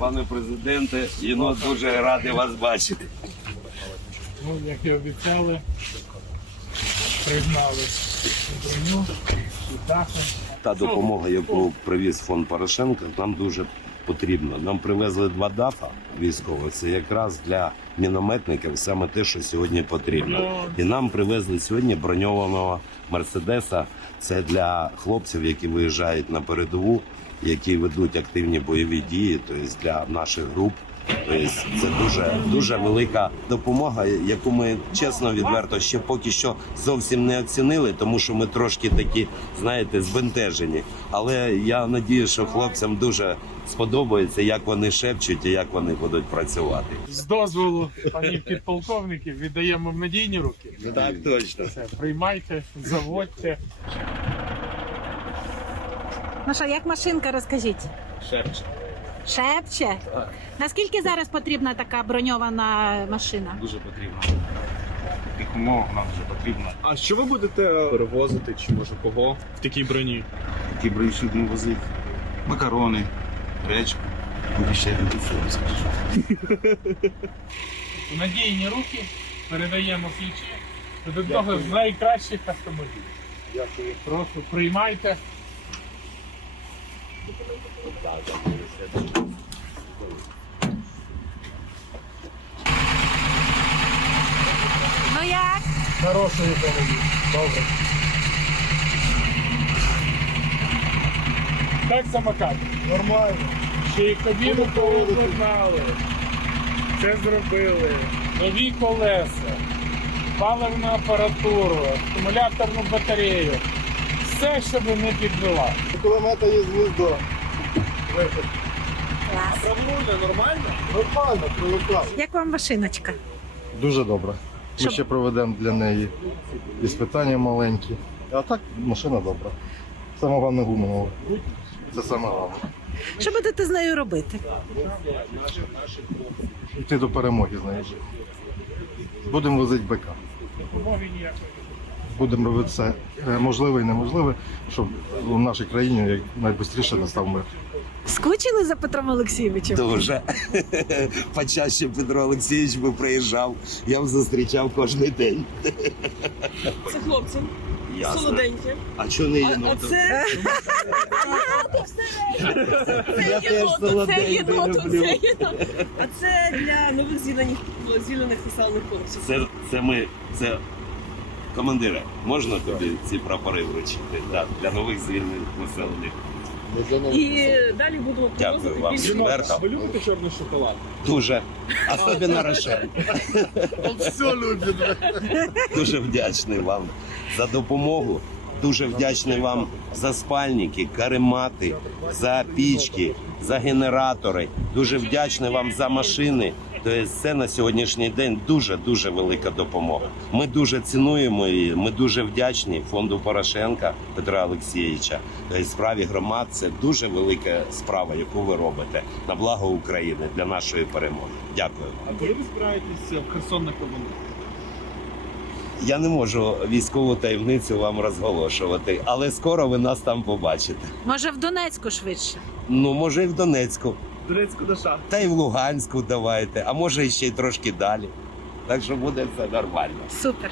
Пане президенте, єнот дуже радий вас бачити. Ну, як і обіцяли, пригнали броню і дахи. Та допомога, яку привіз фонд Порошенка, нам дуже потрібна. Нам привезли два дафа військових. Це якраз для мінометників саме те, що сьогодні потрібно. І нам привезли сьогодні броньованого мерседеса. Це для хлопців, які виїжджають на передову, які ведуть активні бойові дії, тобто для наших груп. Тобто це дуже дуже велика допомога, яку ми чесно відверто ще поки що зовсім не оцінили, тому що ми трошки такі, знаєте, збентежені. Але я надію, що хлопцям дуже сподобається, як вони шепчуть і як вони будуть працювати. З дозволу панів підполковників віддаємо в надійні руки. Так точно. Все, приймайте, заводьте. Ну що, як машинка, розкажіть? Шепче. Шепче? Наскільки зараз потрібна така броньована машина? Дуже потрібно. В таких умовах нам дуже потрібно. А що ви будете перевозити, чи може кого в такій броні? Такі бронші будемо возити. Макарони, гречку. Буде ще один У надійні руки передаємо ключі до одного з найкращих автомобілів. Дякую. Прошу, приймайте. Ну як? Хороший автомобіль. Добре. Так самокат. Нормально. Ще й кабіну познали. Це зробили. Нові колеса, паливну апаратуру, акумуляторну батарею. Все, щоб не підвела. кулемета є гніздо. Клас. Нормально, привикав. Як вам машиночка? Дуже добре. Щоб- Ми ще проведемо для неї іспитання маленькі. А так машина добра. Саме головне гумова. Це саме головне. Що будете з нею робити? Йти до перемоги з нею. Будемо возити БК. Допомоги ніякої. Будемо робити все е, можливе і неможливе, щоб у нашій країні як найшвидше настав мир. Скучили за Петром Олексійовичем? Дуже. Почаще Петро Олексійович би приїжджав, я б зустрічав кожен день. Це хлопці, Ясно. солоденькі. А чого не А, а єнотом? це Я теж єноту, це солоденький єноту, люблю. це єноту. А це для нових звільнених звільнених населених хлопців. Це, це ми, це командире, можна тобі ці прапори вручити да, для нових звільнених населених? І далі будемо Дякую вам. більше. Ви любите чорний шоколад? Дуже. Особливо Рошен. Все люди. Дуже вдячний вам за допомогу. Дуже вдячний вам за спальники, каремати, за пічки, за генератори. Дуже вдячний вам за машини. Тобто це на сьогоднішній день дуже дуже велика допомога. Ми дуже цінуємо її. Ми дуже вдячні фонду Порошенка Петра Олексійовича. Тобто справі громад це дуже велика справа, яку ви робите на благо України для нашої перемоги. Дякую. А коли ви збираєтесь в Херсон на кавуни? Я не можу військову таємницю вам розголошувати, але скоро ви нас там побачите. Може в Донецьку швидше? Ну, може, і в Донецьку, Турецьку душа. та й в Луганську давайте, а може ще й трошки далі. Так що буде все нормально. Супер.